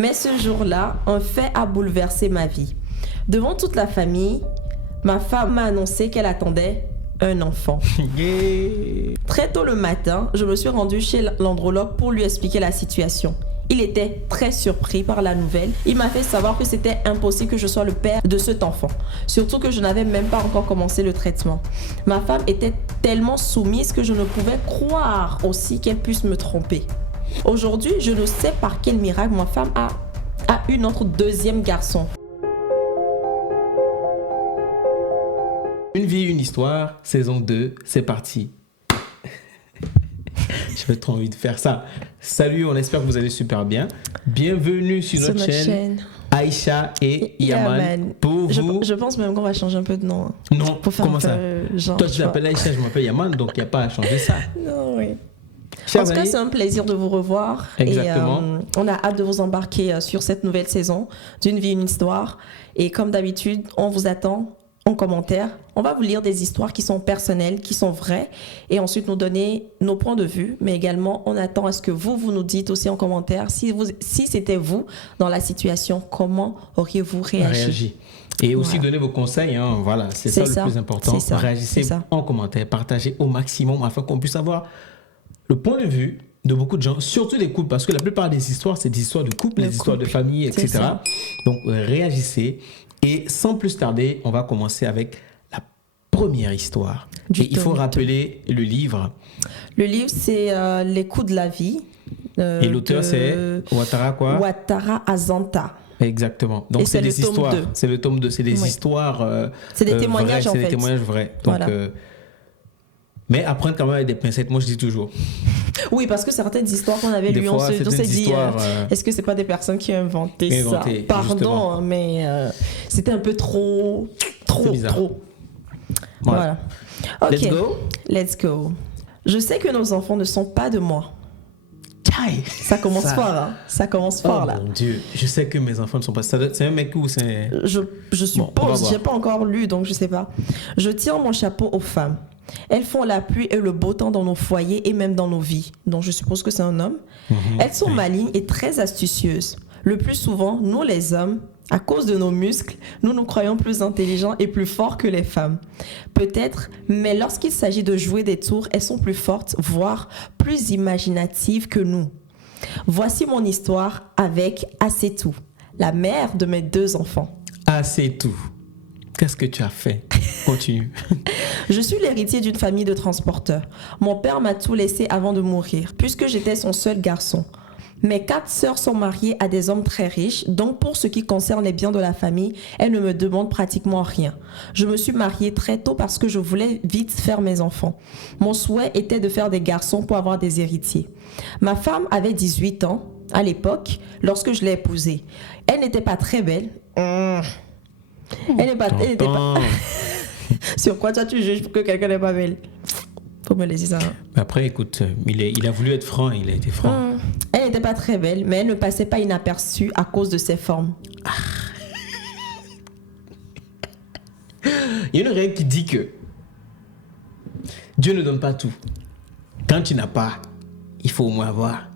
Mais ce jour-là, un fait a bouleversé ma vie. Devant toute la famille, ma femme m'a annoncé qu'elle attendait un enfant. Très tôt le matin, je me suis rendue chez l'andrologue pour lui expliquer la situation. Il était très surpris par la nouvelle. Il m'a fait savoir que c'était impossible que je sois le père de cet enfant. Surtout que je n'avais même pas encore commencé le traitement. Ma femme était tellement soumise que je ne pouvais croire aussi qu'elle puisse me tromper. Aujourd'hui, je ne sais par quel miracle ma femme a eu notre deuxième garçon. Une vie, une histoire, saison 2, c'est parti. J'avais trop envie de faire ça. Salut, on espère que vous allez super bien. Bienvenue sur notre chaîne. Aïcha et Yaman. Pour vous. Je pense même qu'on va changer un peu de nom. Non, pour faire comment ça genre, toi, tu t'appelles Aïcha, je m'appelle Yaman, donc il n'y a pas à changer ça. Non, oui. Chers en tout cas, amis, c'est un plaisir de vous revoir. Exactement. Et on a hâte de vous embarquer sur cette nouvelle saison d'une vie, une histoire. Et comme d'habitude, on vous attend en commentaire. On va vous lire des histoires qui sont personnelles, qui sont vraies, et ensuite nous donner nos points de vue. Mais également, on attend à ce que vous nous dites aussi en commentaire si c'était vous dans la situation, comment auriez-vous réagi? Et aussi donner vos conseils, hein. Voilà, c'est ça le plus important. Réagissez en commentaire, partagez au maximum afin qu'on puisse avoir le point de vue de beaucoup de gens, surtout des couples, parce que la plupart des histoires, c'est des histoires de couple, des histoires de famille, etc. Donc, réagissez. Et sans plus tarder, on va commencer avec la première histoire. Et il faut rappeler le livre. Le livre, c'est Les coups de la vie. Et l'auteur, c'est Ouattara quoi? Ouattara Azanta. Exactement. Donc, c'est des histoires. C'est le tome 2. C'est des histoires c'est des témoignages, vraies, en fait. C'est des témoignages vrais. Donc, mais apprendre quand même avec des pincettes, moi je dis toujours. Oui, parce que certaines histoires qu'on avait lues, on s'est dit, est-ce que c'est pas des personnes qui ont inventé ça? Pardon, justement. Mais c'était un peu trop. Voilà. Ok, let's go. Je sais que nos enfants ne sont pas de moi. Ça commence fort, hein. Ça commence fort, là. Mon Dieu, je sais que mes enfants ne sont pas... C'est un mec ou c'est... Je suppose, j'ai pas encore lu, donc je sais pas. Je tire mon chapeau aux femmes. Elles font la pluie et le beau temps dans nos foyers et même dans nos vies. Donc je suppose que c'est un homme. Elles sont malignes et très astucieuses. Le plus souvent, nous les hommes, à cause de nos muscles, nous nous croyons plus intelligents et plus forts que les femmes. Peut-être, mais lorsqu'il s'agit de jouer des tours, elles sont plus fortes, voire plus imaginatives que nous. Voici mon histoire avec Assetou, la mère de mes 2 enfants. Assetou, qu'est-ce que tu as fait? Continue. Je suis l'héritier d'une famille de transporteurs. Mon père m'a tout laissé avant de mourir, puisque j'étais son seul garçon. Mes 4 sœurs sont mariées à des hommes très riches, donc pour ce qui concerne les biens de la famille, elles ne me demandent pratiquement rien. Je me suis mariée très tôt parce que je voulais vite faire mes enfants. Mon souhait était de faire des garçons pour avoir des héritiers. Ma femme avait 18 ans à l'époque, lorsque je l'ai épousée. Elle n'était pas très belle. Elle n'était pas... Sur quoi toi tu juges pour que quelqu'un n'est pas belle? Faut me laisser ça. Après, écoute, il a voulu être franc, il a été franc. Elle n'était pas très belle, mais elle ne passait pas inaperçue à cause de ses formes. Il y a une règle qui dit que Dieu ne donne pas tout. Quand tu n'as pas, il faut au moins avoir.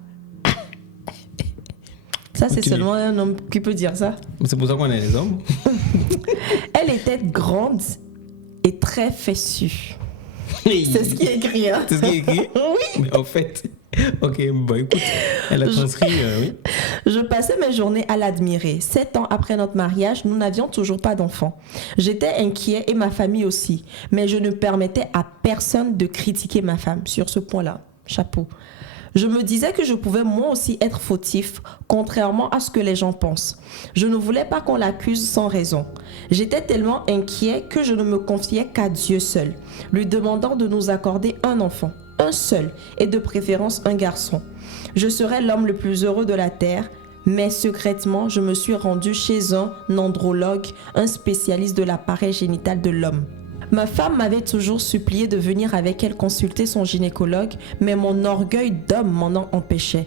Ça, c'est seulement un homme qui peut dire ça. C'est pour ça qu'on est les hommes. Elle était grande et très fessue. C'est ce qui est écrit. Hein? C'est ce qui est écrit? Oui. Mais en fait, ok, bon, écoute, elle a transcrit, oui. Je passais mes journées à l'admirer. 7 ans après notre mariage, nous n'avions toujours pas d'enfants. J'étais inquiet et ma famille aussi, mais je ne permettais à personne de critiquer ma femme sur ce point-là. Chapeau. Je me disais que je pouvais moi aussi être fautif, contrairement à ce que les gens pensent. Je ne voulais pas qu'on l'accuse sans raison. J'étais tellement inquiet que je ne me confiais qu'à Dieu seul, lui demandant de nous accorder un enfant, un seul, et de préférence un garçon. Je serais l'homme le plus heureux de la terre, mais secrètement, je me suis rendu chez un andrologue, un spécialiste de l'appareil génital de l'homme. Ma femme m'avait toujours supplié de venir avec elle consulter son gynécologue, mais mon orgueil d'homme m'en empêchait.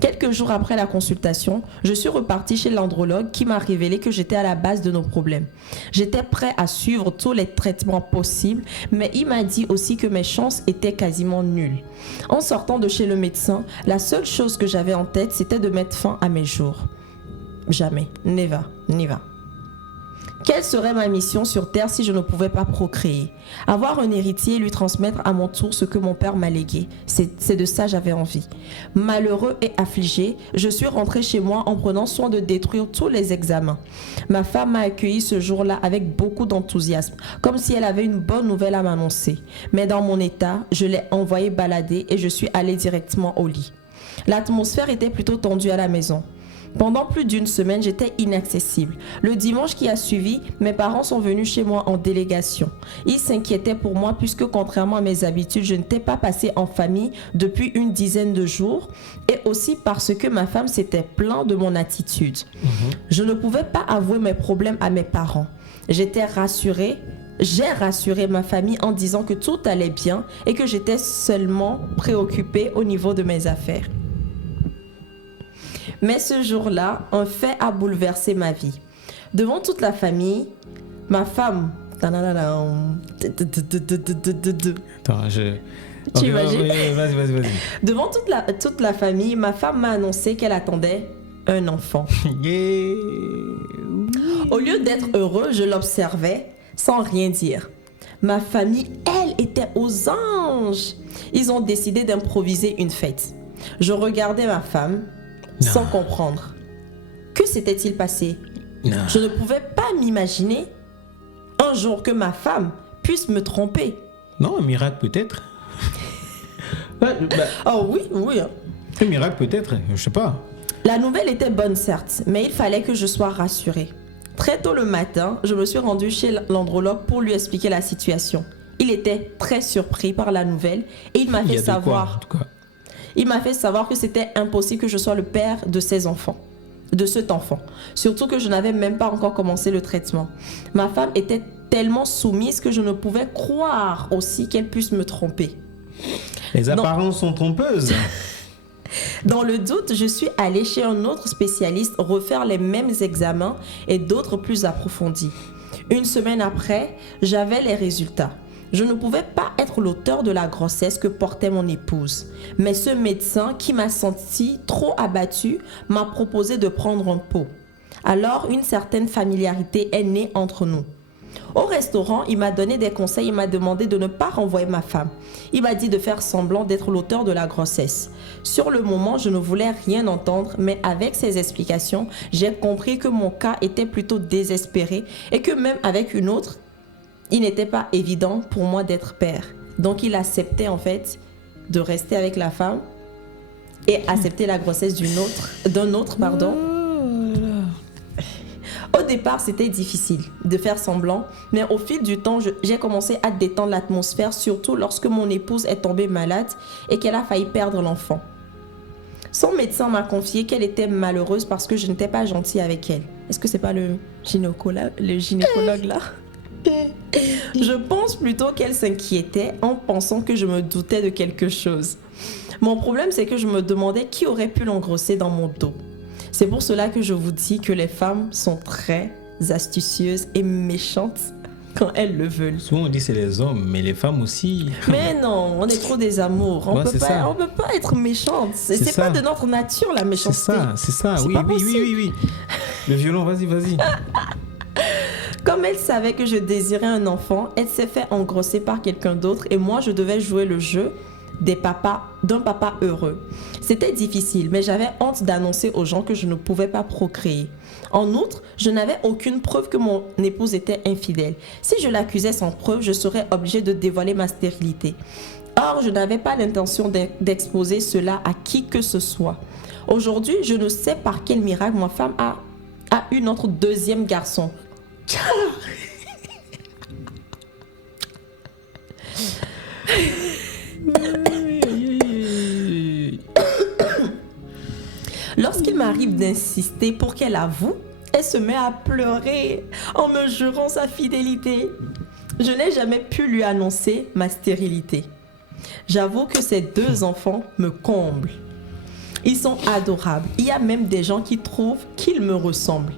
Quelques jours après la consultation, je suis repartie chez l'andrologue qui m'a révélé que j'étais à la base de nos problèmes. J'étais prêt à suivre tous les traitements possibles, mais il m'a dit aussi que mes chances étaient quasiment nulles. En sortant de chez le médecin, la seule chose que j'avais en tête, c'était de mettre fin à mes jours. Jamais, never. Quelle serait ma mission sur Terre si je ne pouvais pas procréer? Avoir un héritier et lui transmettre à mon tour ce que mon père m'a légué. C'est de ça j'avais envie. Malheureux et affligé, je suis rentrée chez moi en prenant soin de détruire tous les examens. Ma femme m'a accueilli ce jour-là avec beaucoup d'enthousiasme, comme si elle avait une bonne nouvelle à m'annoncer. Mais dans mon état, je l'ai envoyée balader et je suis allée directement au lit. L'atmosphère était plutôt tendue à la maison. Pendant plus d'une semaine, j'étais inaccessible. Le dimanche qui a suivi, mes parents sont venus chez moi en délégation. Ils s'inquiétaient pour moi puisque contrairement à mes habitudes, je n'étais pas passée en famille depuis une dizaine de jours et aussi parce que ma femme s'était plainte de mon attitude. Je ne pouvais pas avouer mes problèmes à mes parents. J'ai rassuré ma famille en disant que tout allait bien et que j'étais seulement préoccupée au niveau de mes affaires. Mais ce jour-là, un fait a bouleversé ma vie. Devant toute la famille, ma femme... Attends, tu imagines? Vas-y. Devant toute la famille, ma femme m'a annoncé qu'elle attendait un enfant. Au lieu d'être heureux, je l'observais sans rien dire. Ma famille, elle, était aux anges. Ils ont décidé d'improviser une fête. Je regardais ma femme sans comprendre. Que s'était-il passé? Je ne pouvais pas m'imaginer un jour que ma femme puisse me tromper. Non, un miracle peut-être. Oh oui. Un miracle peut-être, je sais pas. La nouvelle était bonne certes, mais il fallait que je sois rassurée. Très tôt le matin, je me suis rendue chez l'andrologue pour lui expliquer la situation. Il était très surpris par la nouvelle et il m'a fait savoir... Il m'a fait savoir que c'était impossible que je sois le père de cet enfant. Surtout que je n'avais même pas encore commencé le traitement. Ma femme était tellement soumise que je ne pouvais croire aussi qu'elle puisse me tromper. Les apparences sont trompeuses. Dans le doute, je suis allée chez un autre spécialiste refaire les mêmes examens et d'autres plus approfondis. Une semaine après, j'avais les résultats. Je ne pouvais pas être l'auteur de la grossesse que portait mon épouse. Mais ce médecin qui m'a senti trop abattue m'a proposé de prendre un pot. Alors, une certaine familiarité est née entre nous. Au restaurant, il m'a donné des conseils et m'a demandé de ne pas renvoyer ma femme. Il m'a dit de faire semblant d'être l'auteur de la grossesse. Sur le moment, je ne voulais rien entendre, mais avec ses explications, j'ai compris que mon cas était plutôt désespéré et que même avec une autre, il n'était pas évident pour moi d'être père. Donc, il acceptait en fait de rester avec la femme et accepter la grossesse d'un autre. Au départ, c'était difficile de faire semblant, mais au fil du temps, j'ai commencé à détendre l'atmosphère, surtout lorsque mon épouse est tombée malade et qu'elle a failli perdre l'enfant. Son médecin m'a confié qu'elle était malheureuse parce que je n'étais pas gentille avec elle. Est-ce que c'est pas le gynécologue là? Je pense plutôt qu'elle s'inquiétait en pensant que je me doutais de quelque chose. Mon problème, c'est que je me demandais qui aurait pu l'engrosser dans mon dos. C'est pour cela que je vous dis que les femmes sont très astucieuses et méchantes quand elles le veulent. Souvent on dit c'est les hommes, mais les femmes aussi. Mais non, on est trop des amours. On peut pas être méchante. C'est pas de notre nature la méchanceté. C'est ça. Oui. Le violon, vas-y. Comme elle savait que je désirais un enfant, elle s'est fait engrosser par quelqu'un d'autre et moi je devais jouer le jeu d'un papa heureux. C'était difficile, mais j'avais honte d'annoncer aux gens que je ne pouvais pas procréer. En outre, je n'avais aucune preuve que mon épouse était infidèle. Si je l'accusais sans preuve, je serais obligée de dévoiler ma stérilité. Or, je n'avais pas l'intention d'exposer cela à qui que ce soit. Aujourd'hui, je ne sais par quel miracle ma femme a eu notre deuxième garçon. Lorsqu'il m'arrive d'insister pour qu'elle avoue, elle se met à pleurer en me jurant sa fidélité. Je n'ai jamais pu lui annoncer ma stérilité. J'avoue que ces 2 enfants me comblent. Ils sont adorables. Il y a même des gens qui trouvent qu'ils me ressemblent.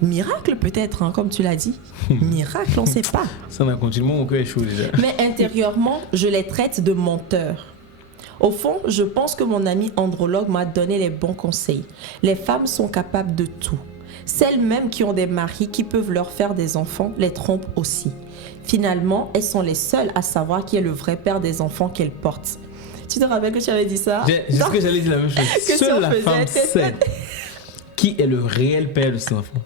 Miracle peut-être, hein, comme tu l'as dit. Miracle, on ne sait pas. Ça m'a continué, mon cœur est chaud déjà. Mais intérieurement, je les traite de menteurs. Au fond, je pense que mon ami andrologue m'a donné les bons conseils. Les femmes sont capables de tout. Celles même qui ont des maris qui peuvent leur faire des enfants les trompent aussi. Finalement, elles sont les seules à savoir qui est le vrai père des enfants qu'elles portent. Tu te rappelles que tu avais dit ça? J'ai ce que j'allais dire la même chose. Seule la femme sait qui est le réel père de ses enfants.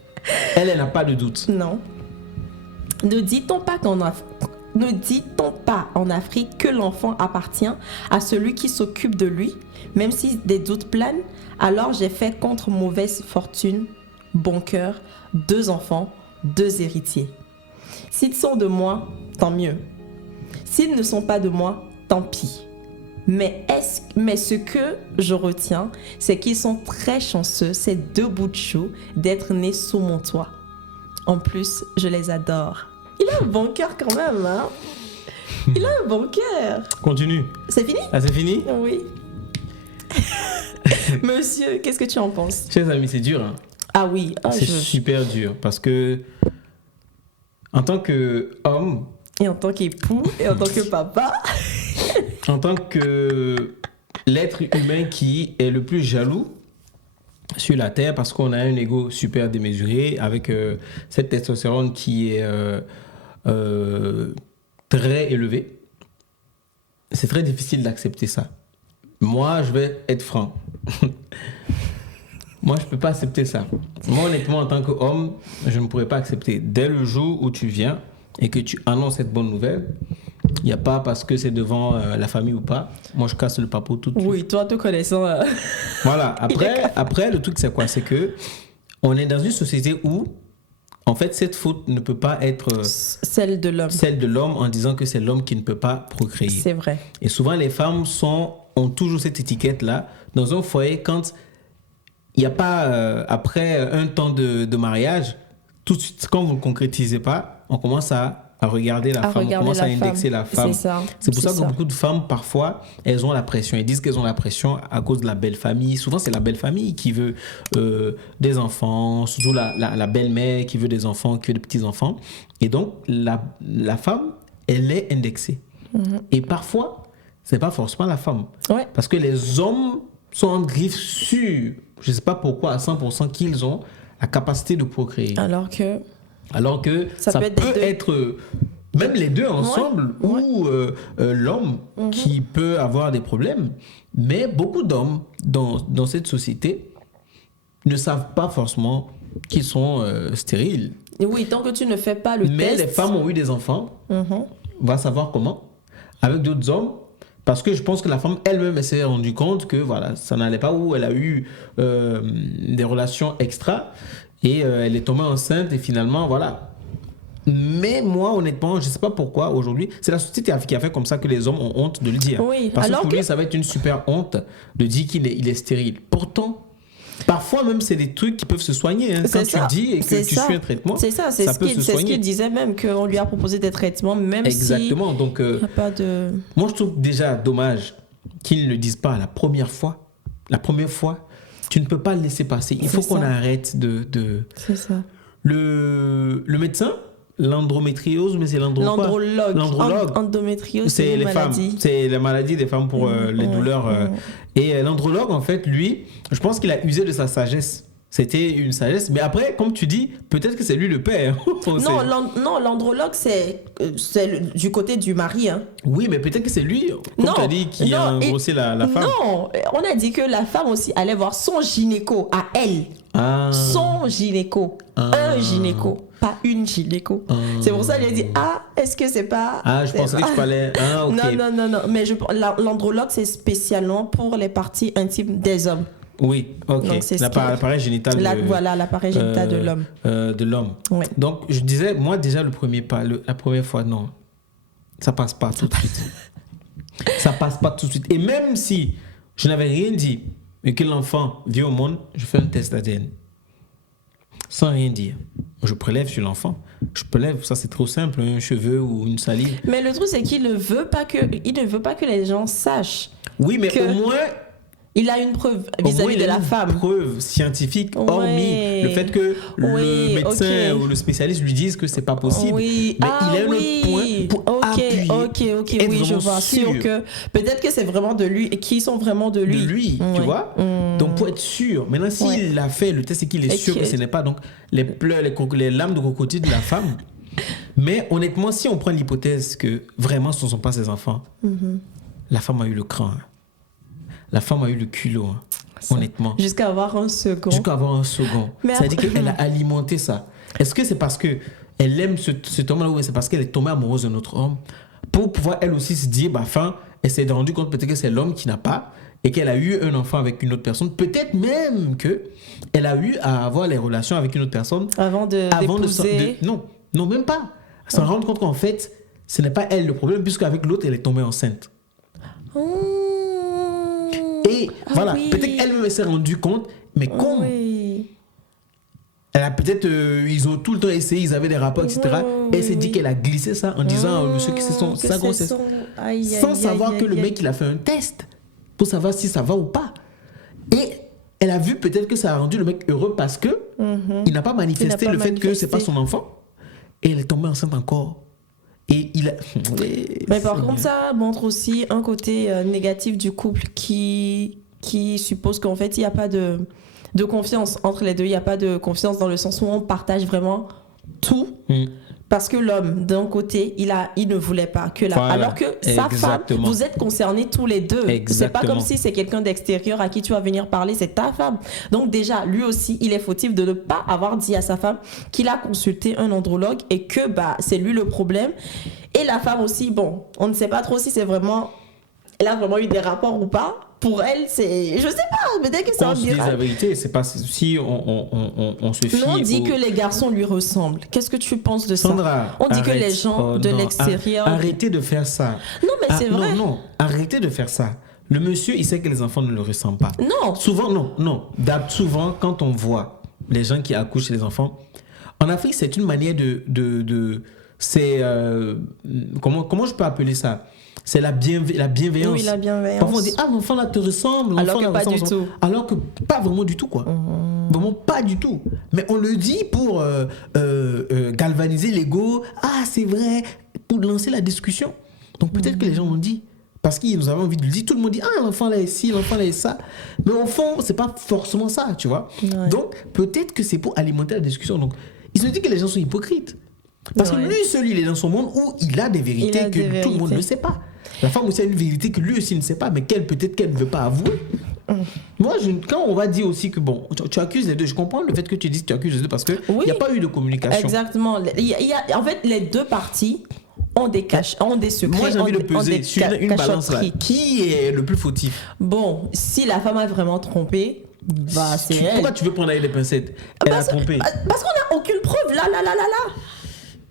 Elle n'a pas de doute. Non. Ne dit-on pas en Afrique que l'enfant appartient à celui qui s'occupe de lui, même si des doutes planent? Alors j'ai fait contre mauvaise fortune, bon cœur, 2 enfants, 2 héritiers. S'ils sont de moi, tant mieux. S'ils ne sont pas de moi, tant pis. Mais ce que je retiens, c'est qu'ils sont très chanceux, ces 2 bouts de chou, d'être nés sous mon toit. En plus, je les adore. Il a un bon cœur quand même, hein? Il a un bon cœur. Continue. C'est fini? Ah, c'est fini? Oui. Monsieur, qu'est-ce que tu en penses? Chers amis, c'est dur, hein? Ah oui. C'est super dur parce que en tant qu'homme... Et en tant qu'époux, et en tant que papa... En tant que l'être humain qui est le plus jaloux sur la Terre parce qu'on a un ego super démesuré avec cette testostérone qui est très élevée, c'est très difficile d'accepter ça. Moi, je vais être franc. Moi, je ne peux pas accepter ça. Moi, honnêtement, en tant qu'homme, je ne pourrais pas accepter. Dès le jour où tu viens et que tu annonces cette bonne nouvelle, il n'y a pas parce que c'est devant la famille ou pas. Moi, je casse le papeau tout de suite. Oui, toi, te connaissant. Voilà. Après, le truc, c'est quoi? C'est que on est dans une société où, en fait, cette faute ne peut pas être celle de l'homme. Celle de l'homme en disant que c'est l'homme qui ne peut pas procréer. C'est vrai. Et souvent, les femmes ont toujours cette étiquette-là. Dans un foyer, quand il n'y a pas, après un temps de mariage, tout de suite, quand vous ne concrétisez pas, on commence à regarder la femme, on commence à indexer la femme. C'est pour ça que beaucoup de femmes, parfois, elles ont la pression. Elles disent qu'elles ont la pression à cause de la belle famille. Souvent, c'est la belle famille qui veut des enfants, surtout la belle-mère qui veut des enfants, qui veut des petits-enfants. Et donc, la femme, elle est indexée. Mm-hmm. Et parfois, ce n'est pas forcément la femme. Ouais. Parce que les hommes sont en griffe sur, je ne sais pas pourquoi, à 100% qu'ils ont la capacité de procréer. Alors que ça peut être même les deux ensemble, ouais. Ou l'homme qui peut avoir des problèmes. Mais beaucoup d'hommes dans cette société ne savent pas forcément qu'ils sont stériles. Et oui, tant que tu ne fais pas le test... Mais les femmes ont eu des enfants. On va savoir comment. Avec d'autres hommes. Parce que je pense que la femme elle-même s'est rendue compte que voilà, ça n'allait pas, où elle a eu des relations extra. Et elle est tombée enceinte et finalement, voilà. Mais moi, honnêtement, je ne sais pas pourquoi aujourd'hui, c'est la société qui a fait comme ça que les hommes ont honte de le dire. Oui, parce que pour lui, ça va être une super honte de dire qu'il est stérile. Pourtant, parfois même, c'est des trucs qui peuvent se soigner. Hein. Quand tu dis et que tu suis un traitement, c'est ce qu'il disait même, qu'on lui a proposé des traitements, même exactement. si donc, il n'y a pas de... Moi, je trouve déjà dommage qu'ils ne le disent pas la première fois. La première fois, tu ne peux pas le laisser passer. Il faut qu'on arrête de... C'est ça. Le médecin, l'endométriose, mais c'est l'andrologue. Endométriose, c'est les maladie. Femmes. C'est la maladie des femmes pour les douleurs. Et l'andrologue, en fait, lui, je pense qu'il a usé de sa sagesse. C'était une sagesse. Mais après, comme tu dis, peut-être que c'est lui le père. Non, l'andrologue, c'est du côté du mari. Hein. Oui, mais peut-être que c'est lui, comme tu as dit, qui a engrossé la femme. Non, on a dit que la femme aussi allait voir son gynéco à elle. Son gynéco. Un gynéco, pas une gynéco. C'est pour ça qu'il a dit, est-ce que c'est pas... je pensais que tu parlais... okay. Non. Mais l'andrologue, c'est spécialement pour les parties intimes des hommes. Oui, ok. L'appareil génital voilà, l'appareil génital de l'homme. De l'homme. Ouais. Donc, je disais, moi, déjà, la première fois, non. Ça passe pas tout de suite. Ça passe pas tout de suite. Et même si je n'avais rien dit et que l'enfant vient au monde, je fais un test ADN. sans rien dire. Je prélève sur l'enfant. Je prélève, ça c'est trop simple, un cheveu ou une salive. Mais le truc, c'est qu'il ne veut pas que les gens sachent. Oui, mais au moins... Il a une preuve vis-à-vis de la femme. Une preuve scientifique, hormis le fait que le médecin ou le spécialiste lui dise que c'est pas possible. Oui. Mais il a un autre point pour appuyer. Ok, oui, je vois. Sûr que peut-être que c'est vraiment de lui, qui sont vraiment de lui. De lui, tu vois. Donc pour être sûr. Maintenant, s'il l'a fait, le test, c'est qu'il est sûr que ce n'est pas donc les pleurs, les larmes de crocodile de la femme. Mais honnêtement, si on prend l'hypothèse que vraiment ce ne sont pas ses enfants, la femme a eu le cran. La femme a eu le culot, honnêtement. Jusqu'à avoir un second. Mais ça veut dire qu'elle a alimenté ça. Est-ce que c'est parce qu'elle aime cet homme-là ou c'est parce qu'elle est tombée amoureuse d'un autre homme pour pouvoir elle aussi se dire, elle s'est rendue compte peut-être que c'est l'homme qui n'a pas et qu'elle a eu un enfant avec une autre personne. Peut-être même qu'elle a eu à avoir les relations avec une autre personne. Avant d'épouser. Non, même pas. Elle s'en rend compte qu'en fait, ce n'est pas elle le problème puisqu'avec l'autre, elle est tombée enceinte. Et voilà, peut-être qu'elle-même s'est rendue compte, mais comme elle a peut-être, ils ont tout le temps essayé, ils avaient des rapports, etc. Et elle s'est dit qu'elle a glissé ça en disant à monsieur que c'est sa grossesse. Sans savoir que le mec, il a fait un test pour savoir si ça va ou pas. Et elle a vu peut-être que ça a rendu le mec heureux parce que il n'a pas manifesté le fait que c'est pas son enfant. Et elle est tombée enceinte encore. Et mais par contre, ça montre aussi un côté négatif du couple qui suppose qu'en fait, il n'y a pas de confiance entre les deux. Il n'y a pas de confiance dans le sens où on partage vraiment tout. Parce que l'homme, d'un côté, il ne voulait pas que alors que sa femme, vous êtes concernés tous les deux. C'est pas comme si c'est quelqu'un d'extérieur à qui tu vas venir parler, c'est ta femme. Donc déjà, lui aussi, il est fautif de ne pas avoir dit à sa femme qu'il a consulté un andrologue et que c'est lui le problème. Et la femme aussi, on ne sait pas trop si c'est vraiment... Elle a vraiment eu des rapports ou pas. Pour elle, c'est... Je sais pas, peut-être que c'est un miracle. La vérité, c'est pas si on se fie... Non, on dit que les garçons lui ressemblent. Qu'est-ce que tu penses de Sandra, ça? On dit que les gens de l'extérieur... Arrêtez de faire ça. Non, mais c'est vrai. Non, arrêtez de faire ça. Le monsieur, il sait que les enfants ne le ressemblent pas. Non. Souvent, non. Souvent, quand on voit les gens qui accouchent les enfants, en Afrique, c'est une manière c'est... comment je peux appeler ça? C'est la bienveillance. Oui, la bienveillance. Parfois on dit, l'enfant là te ressemble. Alors que pas du tout. Alors que pas vraiment du tout, quoi. Vraiment pas du tout. Mais on le dit pour galvaniser l'ego. C'est vrai. Pour lancer la discussion. Donc peut-être que les gens ont dit. Parce qu'ils nous avaient envie de le dire. Tout le monde dit, l'enfant là est ci, l'enfant là est ça. Mais au fond, c'est pas forcément ça, tu vois. Ouais. Donc peut-être que c'est pour alimenter la discussion. Donc il se dit que les gens sont hypocrites. Parce que lui seul, il est dans son monde où il a des vérités que tout le monde ne sait pas. La femme aussi a une vérité que lui aussi ne sait pas, mais peut-être qu'elle ne veut pas avouer. Moi, quand on va dire aussi que tu accuses les deux, je comprends le fait que tu dises que tu accuses les deux parce qu'il n'y a pas eu de communication. Exactement. En fait, les deux parties ont des secrets. Moi, j'ai envie de peser sur une balance là. Qui est le plus fautif? Si la femme a vraiment trompé, c'est elle. Pourquoi tu veux prendre avec les pincettes? Elle a trompé. Parce qu'on n'a aucune preuve. Là.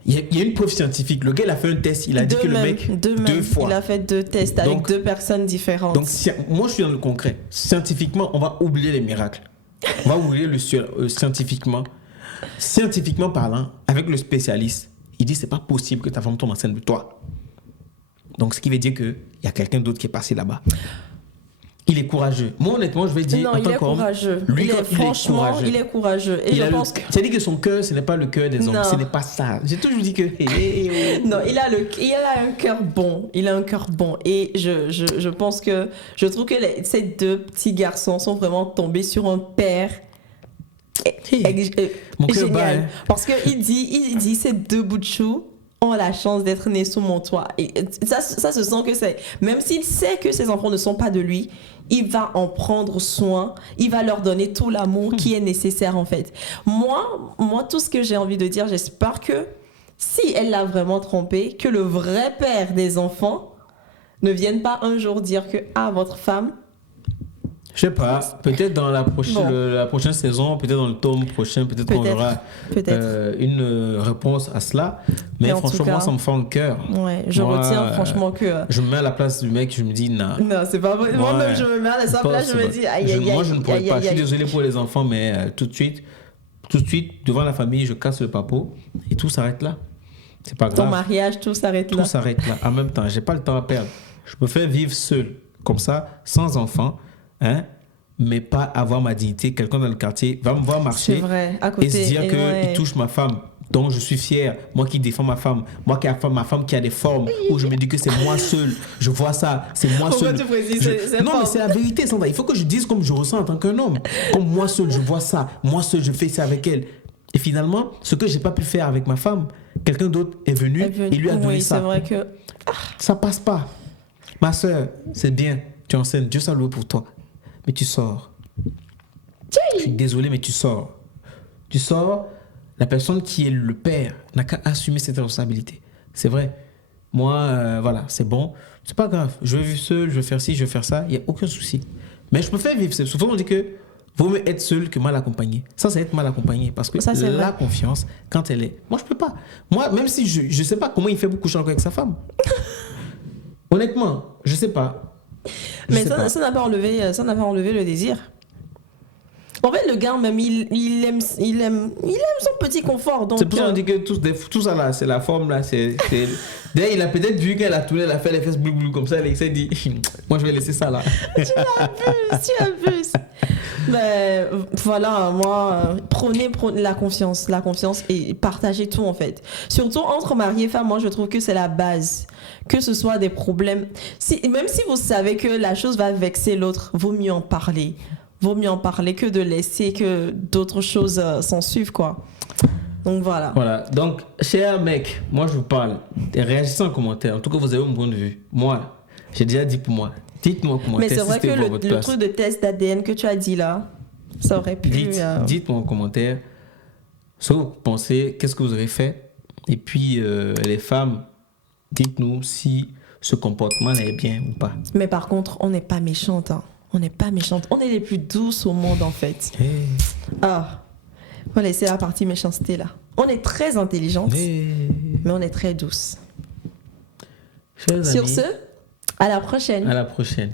Il y a une preuve scientifique. Le gars, il a fait un test. Il a dit que le mec, deux fois. Il a fait 2 tests avec 2 personnes différentes. Donc, moi, je suis dans le concret. Scientifiquement, on va oublier les miracles. On va oublier scientifiquement. Scientifiquement parlant, avec le spécialiste, il dit c'est pas possible que ta femme tombe enceinte de toi. Donc, ce qui veut dire qu'il y a quelqu'un d'autre qui est passé là-bas. Il est courageux. Moi, honnêtement, je vais dire... Non, il est courageux. Franchement, il est courageux. Et je pense que... C'est-à-dire que son cœur, ce n'est pas le cœur des hommes. Ce n'est pas ça. J'ai toujours dit que... Non, il a un cœur bon. Il a un cœur bon. Et je pense que... Je trouve que ces 2 petits garçons sont vraiment tombés sur un père... Mon cœur génial. bat, hein. Parce qu'il dit ces 2 bouts de chou ont la chance d'être nés sous mon toit. Et ça se sent que c'est... Même s'il sait que ses enfants ne sont pas de lui, il va en prendre soin. Il va leur donner tout l'amour qui est nécessaire, en fait. Moi, tout ce que j'ai envie de dire, j'espère que si elle l'a vraiment trompé, que le vrai père des enfants ne vienne pas un jour dire que votre femme... Je sais pas, peut-être dans la prochaine saison, peut-être dans le tome prochain, peut-être qu'on aura une réponse à cela. Mais franchement, moi, ça me fend le cœur. Ouais, je retiens franchement que... Je me mets à la place du mec, je me dis, non. Non, c'est pas vrai. Moi-même, je me mets à sa place, je me dis, moi, je ne pourrais pas. Je suis désolé pour les enfants, mais tout de suite, tout de suite, devant la famille, je casse le papeau et tout s'arrête là. C'est pas grave. Ton mariage, tout s'arrête là. Tout s'arrête là. En même temps, j'ai pas le temps à perdre. Je peux faire vivre seul, comme ça, sans enfant, hein, mais pas avoir ma dignité. Quelqu'un dans le quartier va me voir marcher. C'est vrai, à côté, et se dire qu'il touche ma femme. Donc je suis fier, moi qui défends ma femme, moi qui ai ma femme qui a des formes, où je me dis que c'est moi seul, je vois ça, c'est moi seul. Pourquoi tu précises c'est Non, mais c'est la vérité, Sandra. Il faut que je dise comme je ressens en tant qu'un homme. Comme moi seul, je vois ça, moi seul, je fais ça avec elle. Et finalement, ce que j'ai pas pu faire avec ma femme, quelqu'un d'autre est venu et lui a donné ça. C'est vrai que ça passe pas. Ma soeur, c'est bien, tu es enceinte, Dieu soit loué pour toi, mais tu sors. Je suis désolé, mais tu sors. Tu sors. La personne qui est le père n'a qu'à assumer cette responsabilité. C'est vrai. Moi, voilà, c'est bon. C'est pas grave. Je vais vivre seul, je vais faire ci, je vais faire ça. Il n'y a aucun souci. Mais je préfère vivre seul. Souvent, on dit que vaut mieux être seul que mal accompagné. Ça, c'est être mal accompagné. Parce que ça, la confiance, quand elle est... Moi, je peux pas. Moi, même si je ne sais pas comment il fait beaucoup encore avec sa femme. Honnêtement, je sais pas. Mais ça n'a pas enlevé le désir. En fait, le gars, même, il aime son petit confort. Donc, c'est pour ça qu'on dit que tout ça là, c'est la forme là. D'ailleurs, il a peut-être vu qu'elle a tourné, elle a fait les fesses blou comme ça. Il s'est dit, moi je vais laisser ça là. tu abuses. Mais voilà, moi, prenez la confiance et partagez tout en fait. Surtout entre mari et femme, moi je trouve que c'est la base. Que ce soit des problèmes, même si vous savez que la chose va vexer l'autre, vaut mieux en parler. Vaut mieux en parler que de laisser que d'autres choses s'en suivent, quoi. Donc voilà. Voilà. Donc, cher mec, moi je vous parle. Réagissez en commentaire. En tout cas, vous avez mon point de vue. Moi, j'ai déjà dit pour moi. Dites-moi en commentaire. Mais c'est vrai que le truc de test d'ADN que tu as dit là, ça aurait pu... Dites-moi en commentaire ce que vous pensez, qu'est-ce que vous avez fait. Et puis, les femmes, dites-nous si ce comportement est bien ou pas. Mais par contre, on n'est pas méchante, hein. On n'est pas méchante. On est les plus douces au monde, en fait. Hey. Ah, on va laisser la partie méchanceté, là. On est très intelligente, mais on est très douce. Chers Sur amis, ce, à la prochaine. À la prochaine.